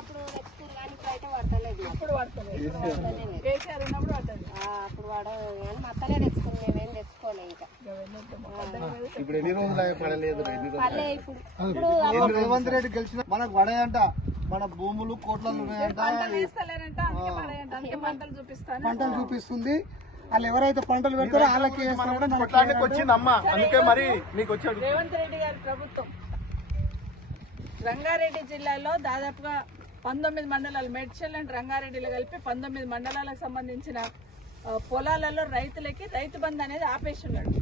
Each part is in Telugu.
అప్పుడు అయితే పడతలేదు. ఇప్పుడు పడతలేదు. కేసీఆర్ ఉన్నప్పుడు పడుతుంది. అప్పుడు మత్తలే తెచ్చుకుని మేమేం తెచ్చుకోలే ఇంకా. ఇప్పుడు ఎన్ని రోజులు పడలేదు? ఇప్పుడు రేవంత్ రెడ్డి గెలిచిన మనకు పడేయంట, మన భూములు కోట్లలో పంటలు చూపిస్తాను, పంటలు చూపిస్తుంది. వాళ్ళు ఎవరైతే పంటలు పెడతారో వాళ్ళకి వచ్చిందమ్మా. అందుకే మరి మీకు వచ్చాడు రేవంత్ రెడ్డి గారి ప్రభుత్వం. రంగారెడ్డి జిల్లాలో దాదాపుగా 19 మండలాలు, మేడ్చల్ అండ్ రంగారెడ్డిలో కలిపి 19 మండలాలకు సంబంధించిన పొలాలలో రైతులకి రైతు బంధు అనేది ఆపేసి ఉన్నాడు.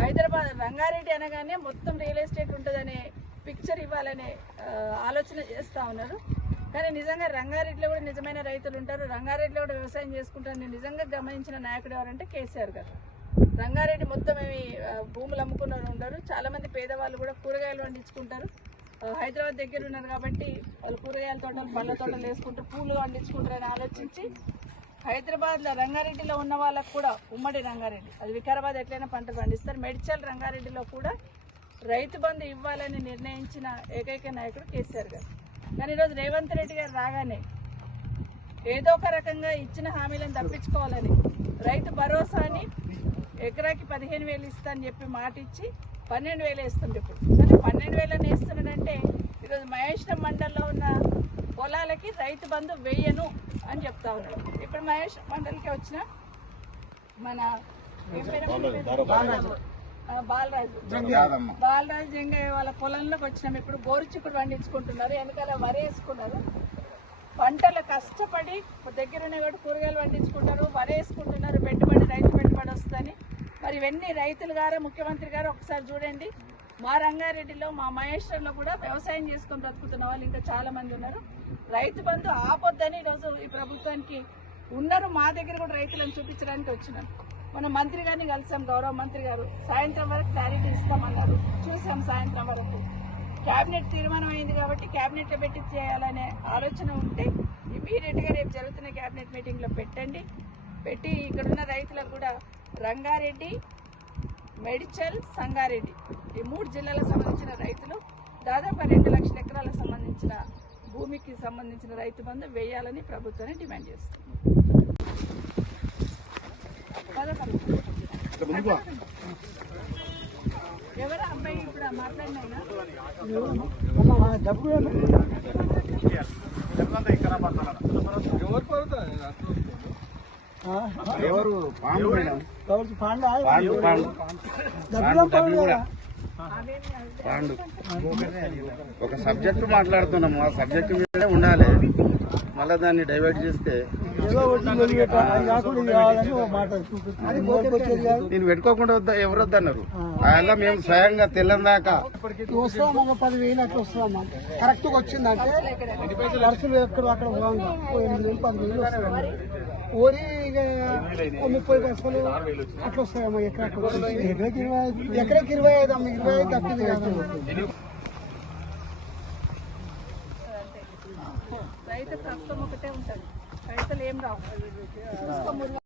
హైదరాబాద్ రంగారెడ్డి అనగానే మొత్తం రియల్ ఎస్టేట్ ఉంటుందనే పిక్చర్ ఇవ్వాలనే ఆలోచన చేస్తూ ఉన్నారు. కానీ నిజంగా రంగారెడ్డిలో కూడా నిజమైన రైతులు ఉంటారు, రంగారెడ్డిలో కూడా వ్యవసాయం చేసుకుంటారు. నిజంగా గమనించిన నాయకుడు ఎవరంటే కేసీఆర్ గారు. రంగారెడ్డి మొత్తం భూములు అమ్ముకున్న ఉంటారు. చాలామంది పేదవాళ్ళు కూడా కూరగాయలు పండించుకుంటారు. హైదరాబాద్ దగ్గర ఉన్నారు కాబట్టి వాళ్ళు కూరగాయల తోటలు, పళ్ళ తోటలు వేసుకుంటారు, పూలు పండించుకుంటారని ఆలోచించి హైదరాబాద్లో రంగారెడ్డిలో ఉన్న వాళ్ళకు కూడా, ఉమ్మడి రంగారెడ్డి, అది వికారాబాద్ ఎట్లయినా పంటలు పండిస్తారు, మేడ్చల్ రంగారెడ్డిలో కూడా రైతు బంధు ఇవ్వాలని నిర్ణయించిన ఏకైక నాయకుడు కేసీఆర్ గారు. కానీ ఈరోజు రేవంత్ రెడ్డి గారు రాగానే ఏదో ఒక రకంగా ఇచ్చిన హామీలను తప్పించుకోవాలని రైతు భరోసాని ఎకరాకి 15,000 ఇస్తా అని చెప్పి మాట ఇచ్చి 12,000 వేస్తుండే. ఇప్పుడు కానీ 12,000 వేస్తున్నాడంటే ఈరోజు మహేశ్వరం మండలంలో ఉన్న పొలాలకి రైతు బంధు వేయను అని చెప్తా ఉన్నాడు. ఇప్పుడు మహేశ్వరం మండలికి వచ్చిన మన బాలరాజు జంగయ్య వాళ్ళ పొలంలోకి వచ్చినాం. ఇప్పుడు గోరుచిక్కుడు పండించుకుంటున్నారు, వెనకాల వరి వేసుకున్నారు. పంటలు కష్టపడి దగ్గరున్న కూడా కూరగాయలు పండించుకుంటారు, వరి వేసుకుంటున్నారు. పెట్టుబడి, రైతు పెట్టుబడి వస్తుందని. మరి ఇవన్నీ రైతులు గారు, ముఖ్యమంత్రి గారు ఒకసారి చూడండి. మా రంగారెడ్డిలో, మా మహేశ్వరంలో కూడా వ్యవసాయం చేసుకొని బ్రతుకుతున్న వాళ్ళు ఇంకా చాలా మంది ఉన్నారు. రైతు బంధు ఆపొద్దని ఈరోజు ఈ ప్రభుత్వానికి ఉన్నారు. మా దగ్గర కూడా రైతులను చూపించడానికి వచ్చినాను. మనం మంత్రి గారిని కలిసాం, గౌరవ మంత్రి గారు. సాయంత్రం వరకు క్లారిటీ ఇస్తామన్నారు. చూసాం సాయంత్రం వరకు. క్యాబినెట్ తీర్మానం అయింది కాబట్టి క్యాబినెట్లో పెట్టి చేయాలనే ఆలోచన ఉంటే ఇమీడియట్గా రేపు జరుగుతున్న క్యాబినెట్ మీటింగ్లో పెట్టండి. పెట్టి ఇక్కడున్న రైతులకు కూడా రంగారెడ్డి, మేడ్చల్, సంగారెడ్డి ఈ 3 జిల్లాలకు సంబంధించిన రైతులు దాదాపు 2 లక్షల ఎకరాలకు సంబంధించిన భూమికి సంబంధించిన రైతు బంధు వేయాలని ప్రభుత్వాన్ని డిమాండ్ చేస్తుంది. ఎవరు అబ్బాయి ఇప్పుడు మాట్లాడినా ఎవరు ఒక సబ్జెక్టు మాట్లాడుతున్నాము, ఆ సబ్జెక్టు మీదే ఉండాలి. మళ్ళీ దాన్ని డైవర్ట్ చేస్తే నేను పెట్టుకోకుండా వద్దా, ఎవరు వద్దన్నారు? అలా మేము స్వయంగా తెల్లందాకా వస్తామా 10,000 అట్లా వస్తామా కరెక్ట్ గా వచ్చిందంటే ఖర్చులు ఎక్కడ అక్కడ 8,000 10,000 వస్తాయి. ఓరి 30 బస్సులు అట్లా వస్తాయమ్మా. ఎకరాకి 25 అమ్మ 25 తప్పింది కదా. రైతు ప్రస్తుతం ఒకటే ఉంటుంది, రైతులు ఏం రావు.